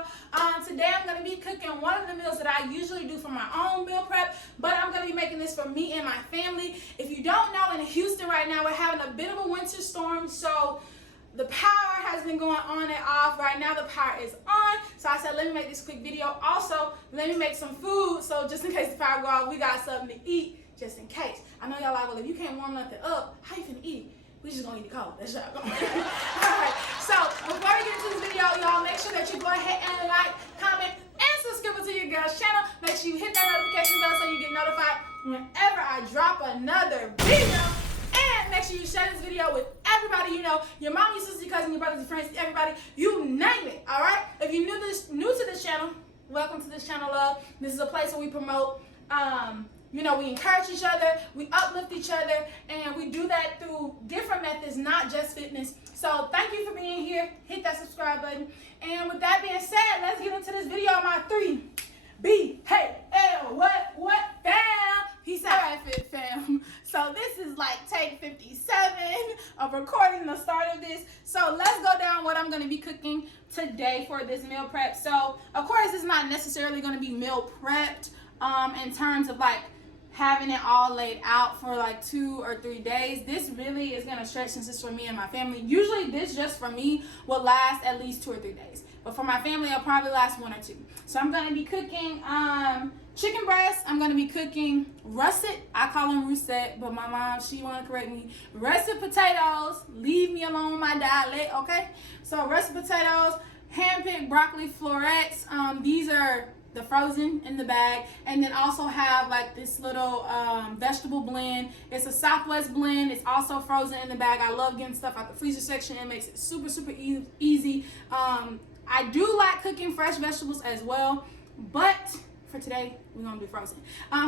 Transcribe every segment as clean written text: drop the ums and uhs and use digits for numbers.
y'all. Today I'm going to be cooking one of the meals that I usually do for my own meal prep, but I'm going to be making this for me and my family. If you don't know, in Houston right now we're having a bit of a winter storm, so the power has been going on and off. Right now the power is on, so I said let me make this quick video. Also, let me make some food, so just in case the power go off, we got something to eat just in case. I know y'all like, well, if you can't warm nothing up, how you finna eat it? We just gonna eat it cold. That's y'all going. Alright, so before we get into this video, y'all make sure that you go ahead and like, comment, and subscribe to your girl's channel. Make sure you hit that notification bell so you get notified whenever I drop another video. And make sure you share this video with everybody you know, your mom, your sister, your cousin, your brothers, your friends, everybody, you name it, alright? If you're new to this channel, welcome to this channel, love. This is a place where we promote, you know, we encourage each other, we uplift each other, and we do that through different methods, not just fitness. So thank you for being here. Hit that subscribe button. And with that being said, let's get into this video on my 3B, hey, L, what, fam? Peace out. All right, Fit fam. So this is like take 57 of recording the start of this. So let's go down what I'm going to be cooking today for this meal prep. So of course it's not necessarily going to be meal prepped in terms of like having it all laid out for like 2 or 3 days. This really is going to stretch since it's for me and my family. Usually this just for me will last at least 2 or 3 days, but for my family it'll probably last 1 or 2. So I'm going to be cooking chicken breast. I'm going to be cooking russet, I call them russet, but my mom, she want to correct me, russet potatoes. Leave me alone with my dialect, okay? So russet potatoes, hand-picked broccoli florets. These are the frozen in the bag, and then also have like this little vegetable blend. It's a Southwest blend. It's also frozen in the bag. I love getting stuff out the freezer section. It makes it super easy. I do like cooking fresh vegetables as well, but for today we're gonna do frozen.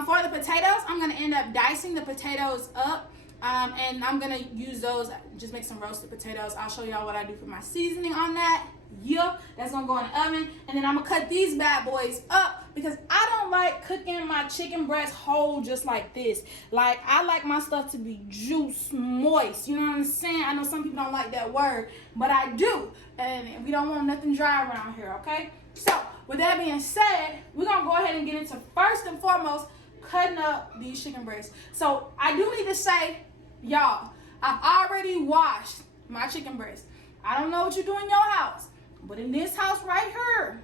For the potatoes, I'm gonna end up dicing the potatoes up, and I'm gonna use those, just make some roasted potatoes. I'll show y'all what I do for my seasoning on that. Yeah, that's gonna go in the oven, and then I'm gonna cut these bad boys up because I don't like cooking my chicken breast whole just like this. Like, I like my stuff to be juice moist, you know what I'm saying? I know some people don't like that word, but I do, and we don't want nothing dry around here, okay? So with that being said, we're gonna go ahead and get into first and foremost cutting up these chicken breasts. So I do need to say, y'all, I've already washed my chicken breast. I don't know what you do in your house, but in this house right here,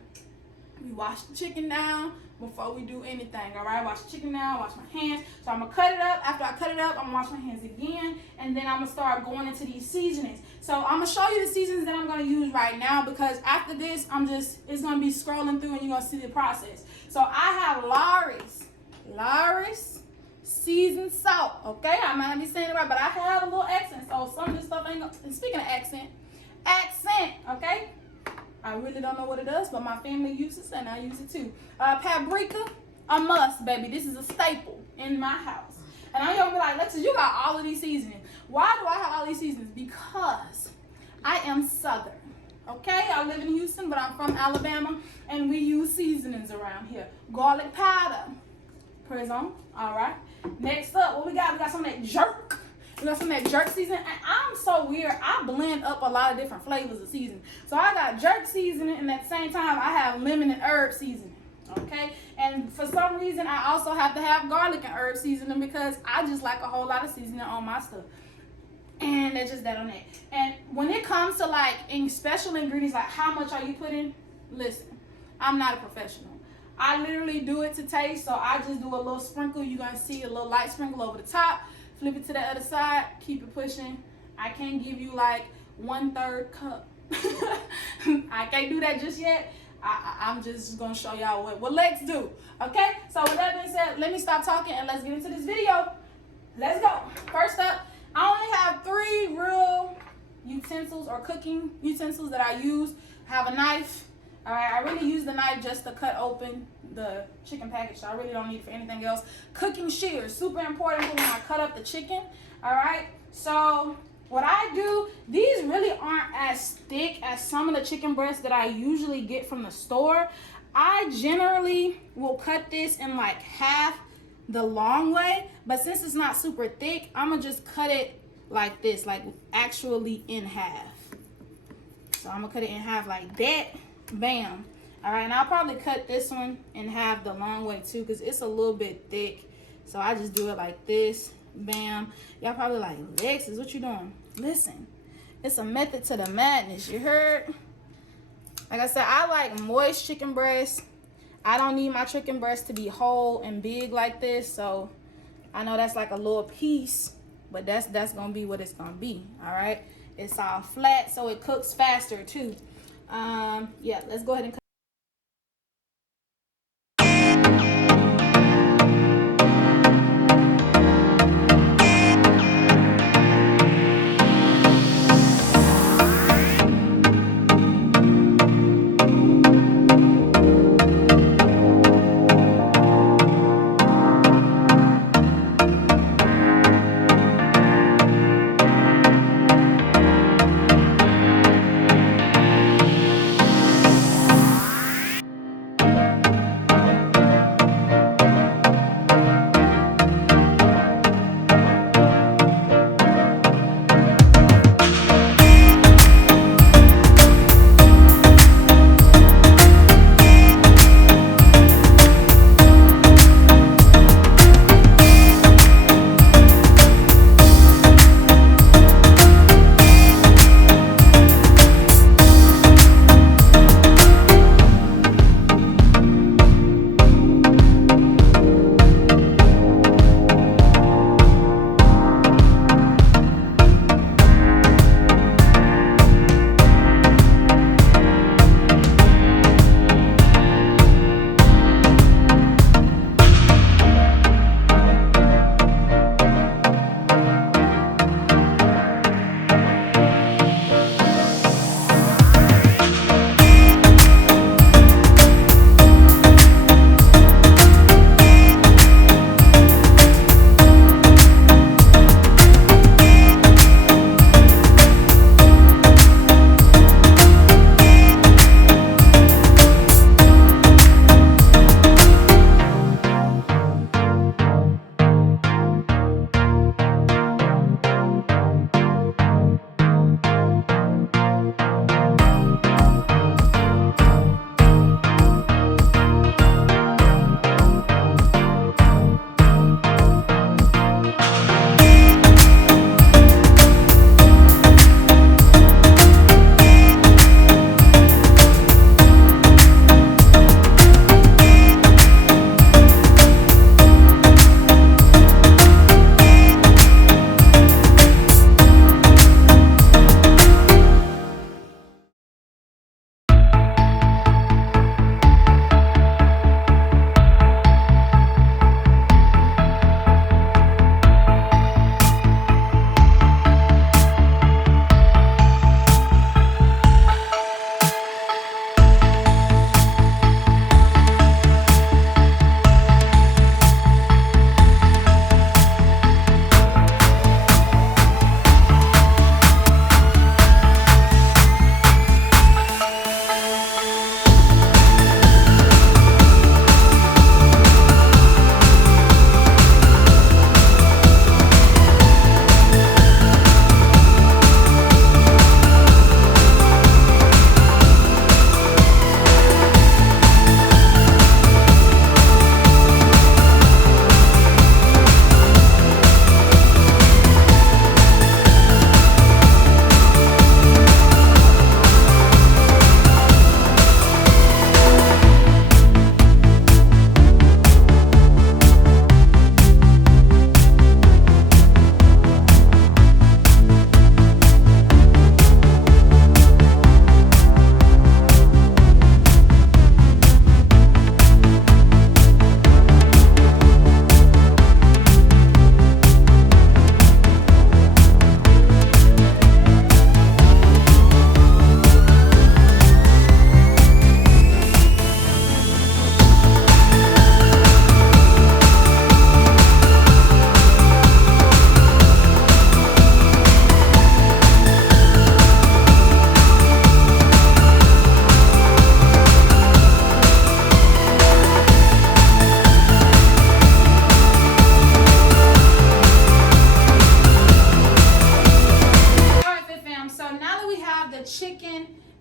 we wash the chicken down before we do anything, all right? Wash the chicken down, wash my hands. So I'm gonna cut it up. After I cut it up, I'm gonna wash my hands again, and then I'm gonna start going into these seasonings. So I'm gonna show you the seasonings that I'm gonna use right now, because after this, it's gonna be scrolling through and you're gonna see the process. So I have Lawry's seasoned salt, okay? I might not be saying it right, but I have a little accent, so some of this stuff ain't gonna, and speaking of accent, okay? I really don't know what it does, but my family uses it and I use it too. Paprika, a must, baby. This is a staple in my house. And I'm gonna be like, Lexius, you got all of these seasonings. Why do I have all these seasonings? Because I am Southern, okay? I live in Houston, but I'm from Alabama, and we use seasonings around here. Garlic powder, prison, all right? Next up, what we got? We got some of that jerk. We got some of that jerk seasoning. And I'm so weird. I blend up a lot of different flavors of seasoning. So I got jerk seasoning, and at the same time, I have lemon and herb seasoning. Okay? And for some reason, I also have to have garlic and herb seasoning because I just like a whole lot of seasoning on my stuff. And that's just that on that. And when it comes to like in special ingredients, like how much are you putting? Listen, I'm not a professional. I literally do it to taste. So I just do a little sprinkle. You're going to see a little light sprinkle over the top. Flip it to the other side, keep it pushing. I can't give you like 1/3 cup. I can't do that just yet. I'm just gonna show y'all what Lex do, okay? So with that being said, let me stop talking and let's get into this video. Let's go. First up, I only have 3 real utensils or cooking utensils that I use. I have a knife. All right, I really use the knife just to cut open the chicken package. So I really don't need it for anything else. Cooking shears, super important for when I cut up the chicken. All right, so what I do, these really aren't as thick as some of the chicken breasts that I usually get from the store. I generally will cut this in like half the long way, but since it's not super thick, I'm gonna just cut it like this, like actually in half. So I'm gonna cut it in half like that. Bam. All right, and I'll probably cut this one in half the long way too, because it's a little bit thick. So I just do it like this. Bam. Y'all probably like, Lexius, what you doing? Listen, it's a method to the madness. You heard? Like I said, I like moist chicken breast. I don't need my chicken breast to be whole and big like this. So I know that's like a little piece, but that's gonna be what it's gonna be. All right. It's all flat, so it cooks faster too. Yeah, let's go ahead and cut.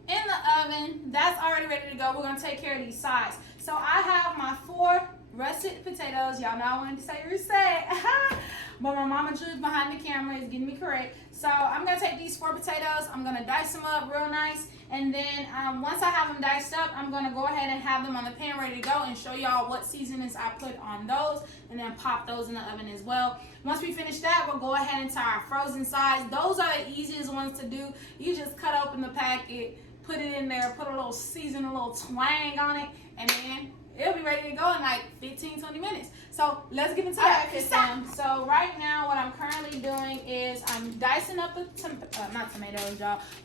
in the oven. That's already ready to go. We're gonna take care of these sides. So I have my 4 russet potatoes. Y'all know I wanted to say reset. But my mom-ager is behind the camera, is getting me correct. So I'm gonna take these 4 potatoes, I'm gonna dice them up real nice, and then once I have them diced up, I'm gonna go ahead and have them on the pan ready to go and show y'all what seasonings I put on those, and then pop those in the oven as well. Once we finish that, we'll go ahead into our frozen sides. Those are the easiest ones to do. You just cut open the packet, put it in there, put a little season, a little twang on it, and then it'll be ready to go in like 15-20 minutes. So let's get into that. So right now what I'm currently doing is I'm dicing up the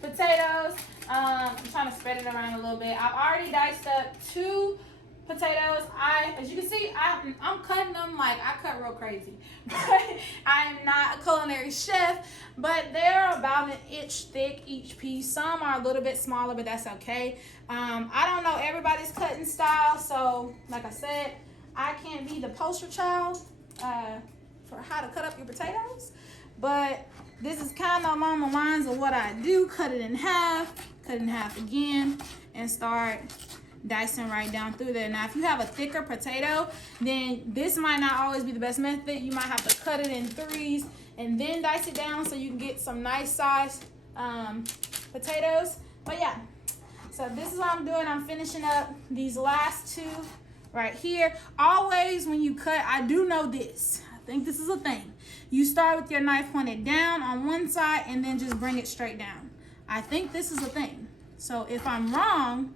potatoes. I'm trying to spread it around a little bit. I've already diced up 2 potatoes. As you can see, I'm cutting them like I cut real crazy. I'm not a culinary chef, but they're about an inch thick each piece. Some are a little bit smaller, but that's okay. I don't know everybody's cutting style, so like I said, I can't be the poster child for how to cut up your potatoes, but this is kind of along the lines of what I do. Cut it in half again, and start dicing right down through there. Now if you have a thicker potato, then this might not always be the best method. You might have to cut it in 3s and then dice it down so you can get some nice sized potatoes. But yeah, so this is what I'm doing. I'm finishing up these last 2 right here. Always when you cut, I do know this, I think this is a thing, you start with your knife pointed down on one side and then just bring it straight down. I think this is a thing. So if I'm wrong,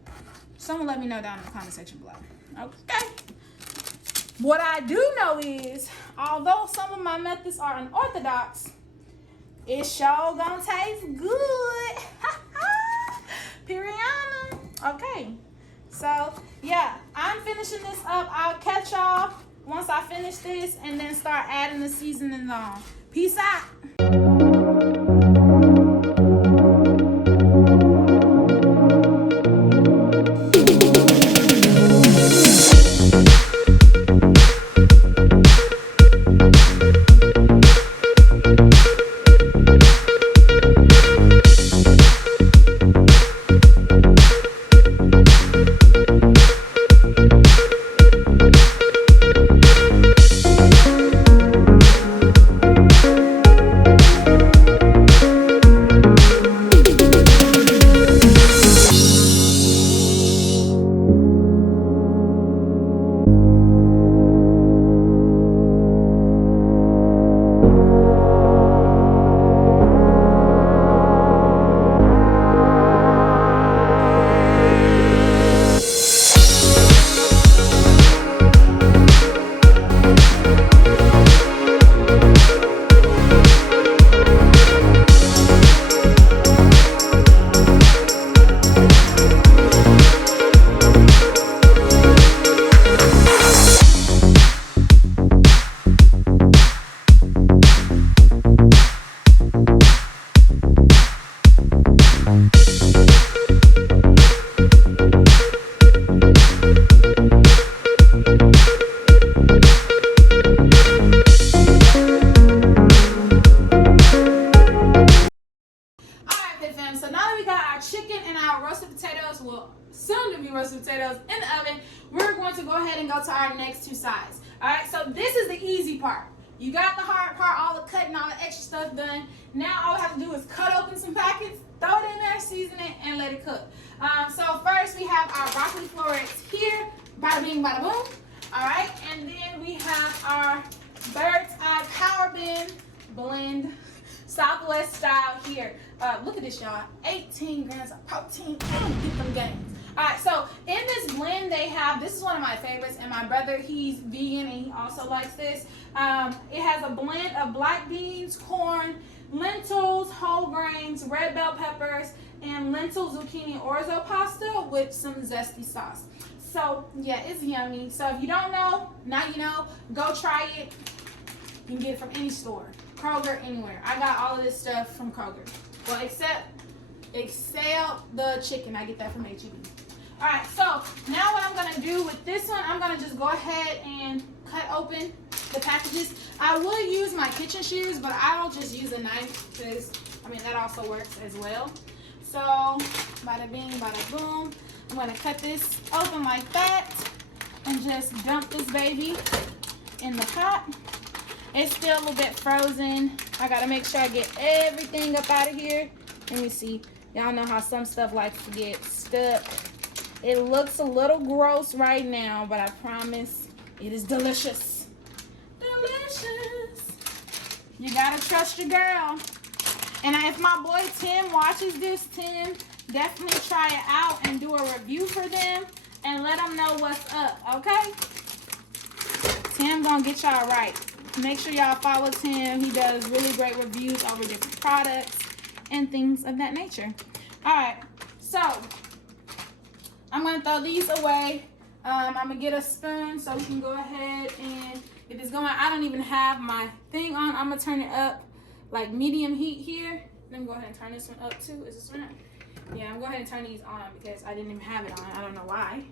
someone let me know down in the comment section below. Okay. What I do know is, although some of my methods are unorthodox, it sure gonna taste good. Periana. Okay. So yeah, I'm finishing this up. I'll catch y'all once I finish this and then start adding the seasonings on. Peace out. Potatoes in the oven. We're going to go ahead and go to our next 2 sides. All right, so this is the easy part. You got the hard part, all the cutting, all the extra stuff done. Now all we have to do is cut open some packets, throw it in there, season it, and let it cook. So first we have our broccoli florets here, bada bing, bada boom. All right, and then we have our bird's eye power blend, Southwest style here. Look at this, y'all. 18 grams of protein. I don't get them gains. All right, so in this blend they have, this is one of my favorites, and my brother, he's vegan and he also likes this. It has a blend of black beans, corn, lentils, whole grains, red bell peppers, and lentil zucchini orzo pasta with some zesty sauce. So yeah, it's yummy. So if you don't know, now you know. Go try it. You can get it from any store, Kroger, anywhere. I got all of this stuff from Kroger. Well, except the chicken. I get that from H-E-B. All right, so now what I'm gonna do with this one, I'm gonna just go ahead and cut open the packages. I would use my kitchen shears, but I'll just use a knife because, I mean, that also works as well. So So, bada bing, bada boom. I'm gonna cut this open like that and just dump this baby in the pot. It's still a little bit frozen. I gotta make sure I get everything up out of here. Let me see. Y'all know how some stuff likes to get stuck. It looks a little gross right now, but I promise it is delicious. Delicious. You gotta trust your girl. And if my boy Tim watches this, Tim, definitely try it out and do a review for them and let them know what's up, okay? Tim gonna get y'all right. Make sure y'all follow Tim. He does really great reviews over different products and things of that nature. All right, so I'm gonna throw these away. I'm gonna get a spoon so we can go ahead and if it's going, I don't even have my thing on. I'm gonna turn it up like medium heat here. Let me go ahead and turn this one up too. Is this one up? Yeah, I'm going to go ahead and turn these on because I didn't even have it on. I don't know why.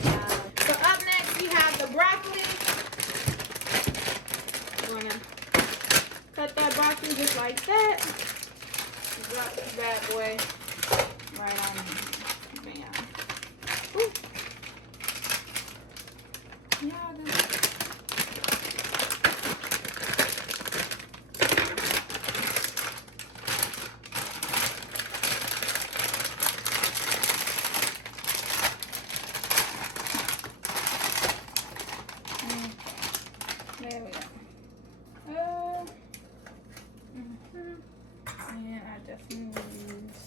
So up next we have the broccoli. We're gonna cut that broccoli just like that. Drop this bad boy right on here. Bam. Ooh. Yeah, there we go. And I definitely will use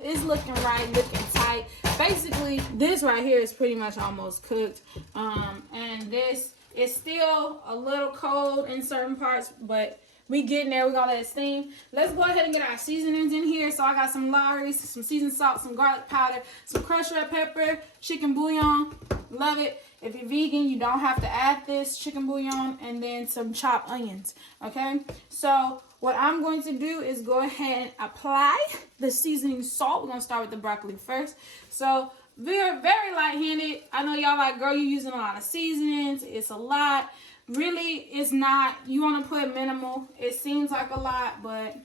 it's looking right, looking tight. Basically, this right here is pretty much almost cooked. And this is still a little cold in certain parts, but we getting there. We're gonna let it steam. Let's go ahead and get our seasonings in here. So I got some Lawry's, some seasoned salt, some garlic powder, some crushed red pepper, chicken bouillon. Love it. If you're vegan, you don't have to add this chicken bouillon, and then some chopped onions. Okay, so what I'm going to do is go ahead and apply the seasoning salt. We're going to start with the broccoli first. So we're very light-handed. I know y'all like, girl, you're using a lot of seasonings. It's a lot. Really, it's not. You want to put minimal. It seems like a lot, but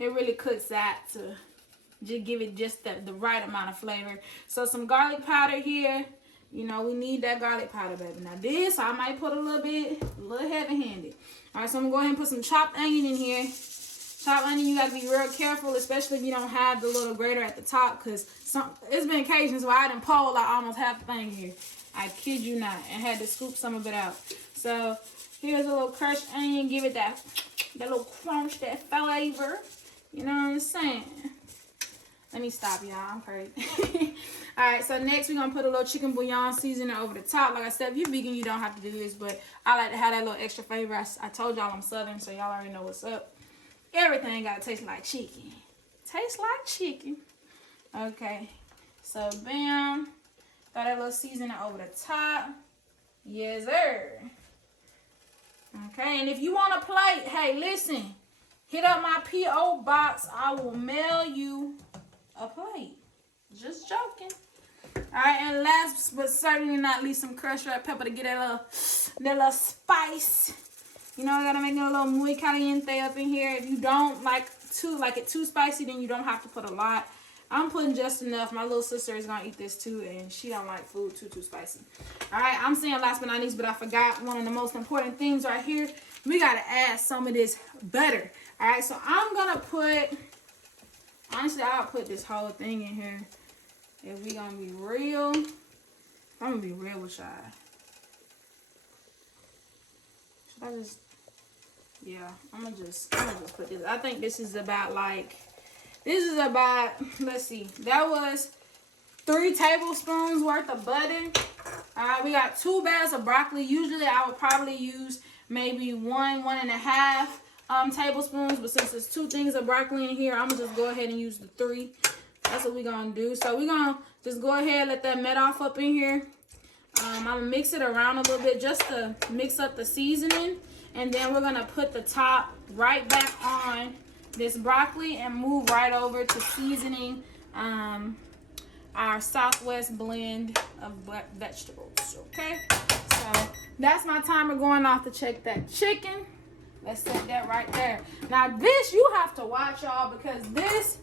it really cooks that to just give it just the right amount of flavor. So some garlic powder here. You know, we need that garlic powder, baby. Now this, I might put a little heavy-handed. All right, so I'm going to go ahead and put some chopped onion in here. Chopped onion, you got to be real careful, especially if you don't have the little grater at the top, because it's been occasions where I done pulled like almost half the thing here. I kid you not, and had to scoop some of it out. So here's a little crushed onion. Give it that little crunch, that flavor. You know what I'm saying? Let me stop, y'all. I'm crazy. All right, so next we're going to put a little chicken bouillon seasoning over the top. Like I said, if you're vegan, you don't have to do this, but I like to have that little extra flavor. I told y'all I'm Southern, so y'all already know what's up. Everything got to taste like chicken. Tastes like chicken. Okay, so bam. Throw that little seasoning over the top. Yes, sir. Okay, and if you want a plate, hey, listen. Hit up my P.O. box. I will mail you a plate. Just joking. All right, and last but certainly not least, some crushed red pepper to get that little spice. You know, I gotta make it a little muy caliente up in here. If you don't like it too spicy, then you don't have to put a lot. I'm putting just enough. My little sister is gonna eat this too, and she don't like food too spicy. All right, I'm saying last but not least, but I forgot one of the most important things right here. We gotta add some of this butter. All right, so I'm gonna put. Honestly, I'll put this whole thing in here. If we gonna be real, I'm gonna be real with y'all. Should I just? Yeah, I'm gonna just put this. I think this is about let's see, that was 3 tablespoons worth of butter. We got 2 bags of broccoli. Usually I would probably use maybe 1.5 tablespoons. But since there's 2 things of broccoli in here, I'm gonna just go ahead and use the 3. That's what we're gonna do. So we're gonna just go ahead and let that melt off up in here. I'm gonna mix it around a little bit just to mix up the seasoning, and then we're gonna put the top right back on this broccoli and move right over to seasoning our Southwest blend of black vegetables. Okay, so that's my timer going off to check that chicken. Let's set that right there. Now this you have to watch, y'all, because this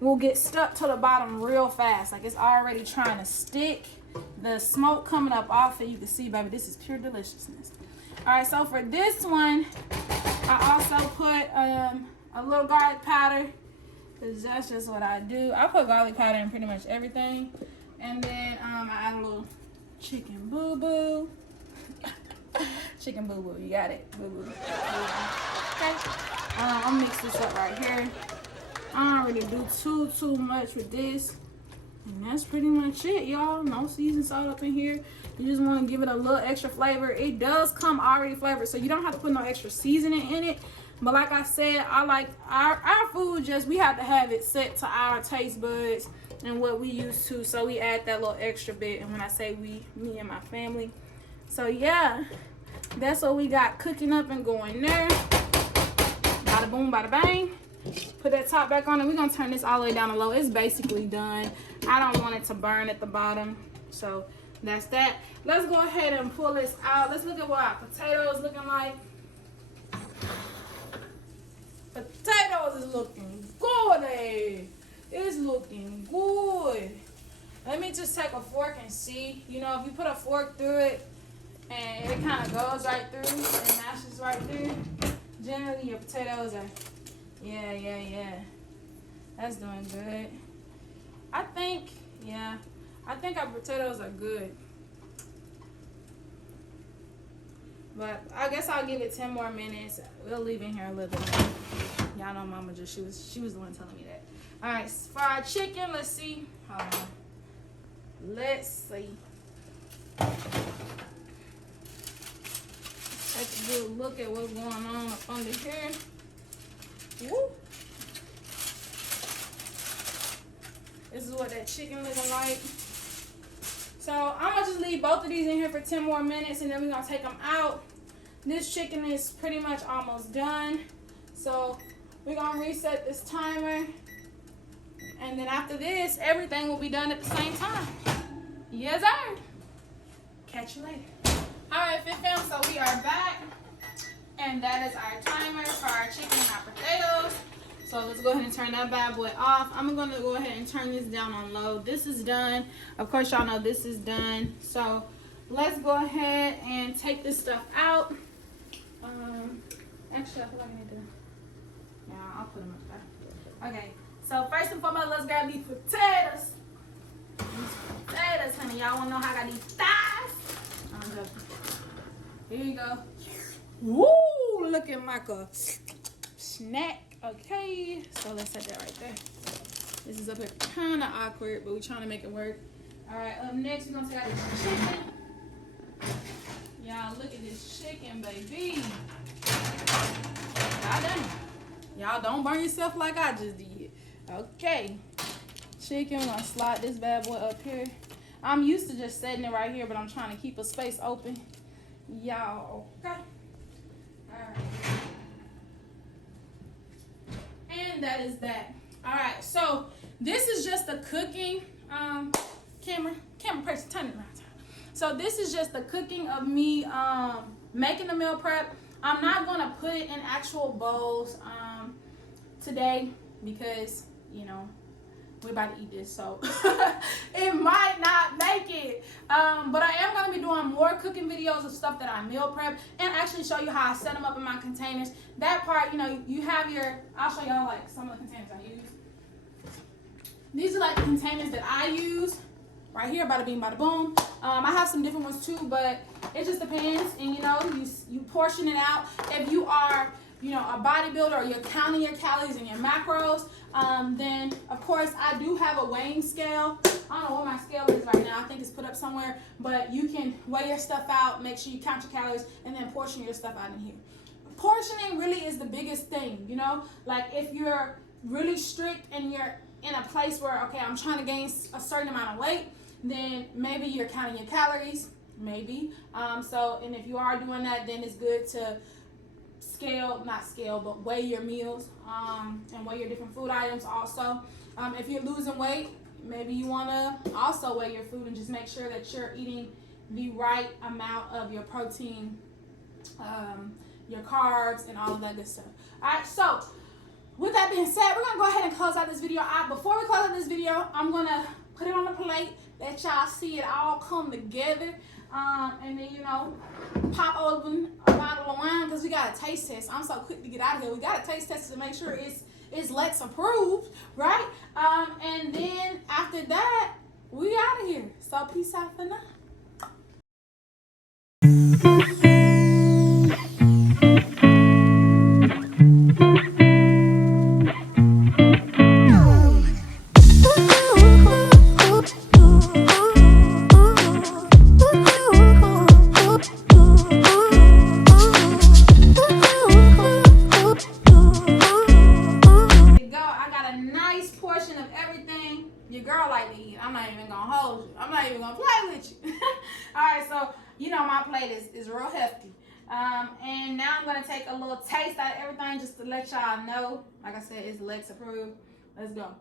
will get stuck to the bottom real fast. Like it's already trying to stick. The smoke coming up off it, you can see, baby, this is pure deliciousness. All right, so for this one, I also put a little garlic powder, because that's just what I do. I put garlic powder in pretty much everything. And then I add a little chicken boo-boo. Chicken boo-boo, you got it, boo-boo. Okay, I'll mix this up right here. I don't really do too much with this. And that's pretty much it, y'all. No seasoned salt up in here. You just want to give it a little extra flavor. It does come already flavored, so you don't have to put no extra seasoning in it. But like I said, I like our food, just we have to have it set to our taste buds and what we used to. So we add that little extra bit. And when I say we, me and my family. So yeah, that's what we got cooking up and going there. Bada boom, bada bang. Put that top back on, and we're gonna turn this all the way down to low. It's basically done. I don't want it to burn at the bottom, so that's that. Let's go ahead and pull this out. Let's look at what our potatoes looking like. Potatoes is looking good. It's looking good. Let me just take a fork and see. You know, if you put a fork through it and it kind of goes right through and mashes right through, generally your potatoes are. Yeah. That's doing good. I think our potatoes are good. But I guess I'll give it 10 more minutes. We'll leave in here a little bit more. Y'all know Mom-ager, she was the one telling me that. All right, for our chicken, let's see. Hold on. Let's see. Take a good look at what's going on up under here. Woo. This is what that chicken looking like. So I'm gonna just leave both of these in here for 10 more minutes, and then we're gonna take them out. This chicken is pretty much almost done. So we're gonna reset this timer, and then after this, everything will be done at the same time. Yes, sir. Catch you later. All right, Fit Fam, so we are back. And that is our timer for our chicken and our potatoes. So let's go ahead and turn that bad boy off. I'm going to go ahead and turn this down on low. This is done. Of course, y'all know this is done. So let's go ahead and take this stuff out. Actually, I feel like I need to. Yeah, I'll put them up there. Okay. So first and foremost, let's grab these potatoes. These potatoes, honey. Y'all want to know how I got these thighs? I'm joking. Here you go. Woo! Looking like a snack. Okay, so let's set that right there. This is up here kind of awkward, but we're trying to make it work. All right, up next we're gonna take out this chicken. Y'all look at this chicken, baby. God dang. Y'all don't burn yourself like I just did. Okay, chicken. We're gonna slide this bad boy up here. I'm used to just setting it right here, but I'm trying to keep a space open. Y'all, okay. And that is that. All right, so this is just the cooking camera person, turn it around. So this is just the cooking of me making the meal prep. I'm not gonna put it in actual bowls today because we're about to eat this, so it might not make it. But I am going to be doing more cooking videos of stuff that I meal prep and actually show you how I set them up in my containers. That part, you have I'll show y'all like some of the containers I use. These are like the containers that I use. Right here, bada bing, bada boom. I have some different ones too, but it just depends. And you portion it out. If you are you know, a bodybuilder or you're counting your calories and your macros, then of course I do have a weighing scale. I don't know what my scale is right now. I think it's put up somewhere, but you can weigh your stuff out, make sure you count your calories, and then portion your stuff out in here. Portioning really is the biggest thing, you know, like if you're really strict and you're in a place where, okay, I'm trying to gain a certain amount of weight, then maybe you're counting your calories, maybe. And if you are doing that, then it's good to but weigh your meals and weigh your different food items also. If you're losing weight, maybe you want to also weigh your food and just make sure that you're eating the right amount of your protein, your carbs, and all of that good stuff. All right, so with that being said, we're going to go ahead and close out this video. Before we close out this video, I'm going to put it on the plate, let y'all see it all come together. And then, you know, pop open a bottle of wine because we got a taste test. I'm so quick to get out of here. We got a taste test to make sure it's Lex approved, right? And then after that, we out of here. So peace out for now. Your girl like to eat. I'm not even gonna hold you. I'm not even gonna play with you. All right, so you know my plate is real hefty. And now I'm gonna take a little taste out of everything just to let y'all know. Like I said, it's Lex approved. Let's go.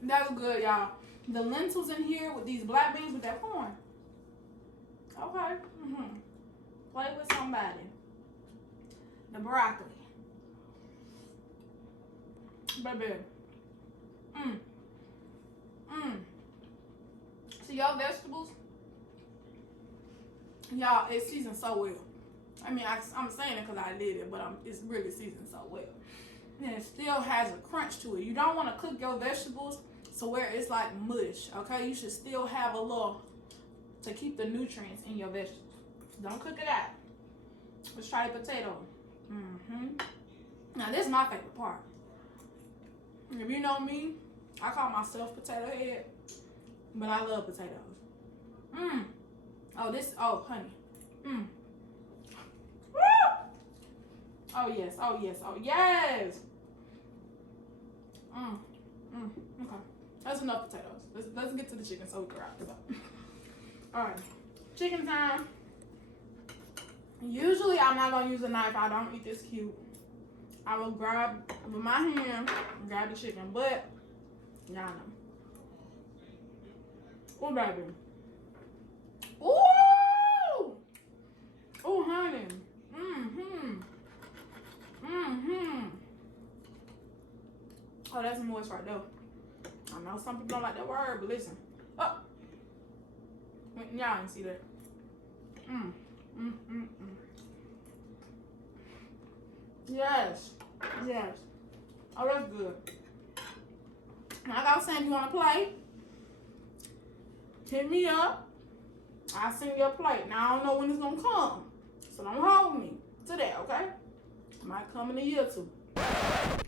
That was good, y'all. The lentils in here with these black beans with that corn. Okay. Play with somebody. The broccoli. Baby. See, y'all vegetables, y'all, it's seasoned so well. I mean, I'm saying it because I did it, but it's really seasoned so well. And it still has a crunch to it. You don't want to cook your vegetables so where it's like mush, okay? You should still have a little to keep the nutrients in your vegetables. Don't cook it out. Let's try the potato. Now, this is my favorite part. If you know me, I call myself potato head, but I love potatoes. Oh, honey. Woo! Oh, yes, oh, yes, oh, yes. Okay. That's enough potatoes. Let's get to the chicken so we can wrap this up. All right, chicken time. Usually I'm not gonna use a knife. I don't eat this cute. I will grab with my hand and grab the chicken, but y'all know. Oh, baby. Ooh! Oh, honey. Oh, that's moist right there. I know some people don't like that word, but listen. Oh! Y'all didn't see that. Yes. Yes. Oh, that's good. Like I was saying, if you want to play, hit me up. I'll send you a plate. Now, I don't know when it's going to come. So don't hold me to that, okay? It might come in a year or two.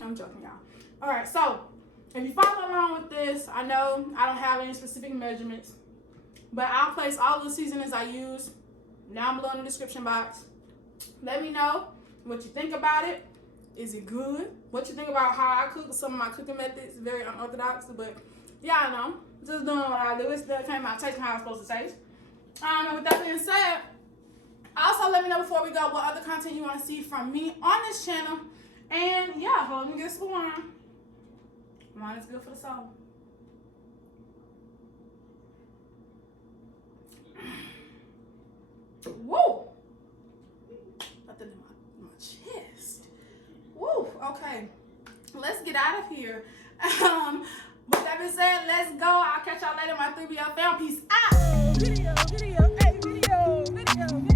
I'm joking, y'all. All right, so if you follow along with this, I know I don't have any specific measurements, but I'll place all the seasonings I use down below in the description box. Let me know what you think about it. Is it good? What you think about how I cook? Some of my cooking methods very unorthodox, but yeah, I know. Just doing what I do. It still came out tasting how it's supposed to taste. And with that being said, also let me know before we go what other content you want to see from me on this channel. And yeah, hold me get some wine. Wine is good for the soul. Woo! Nothing in my chest. Woo! Okay. Let's get out of here. With that being said, let's go. I'll catch y'all later, my 3BL fam. Peace out. Video. Hey, video.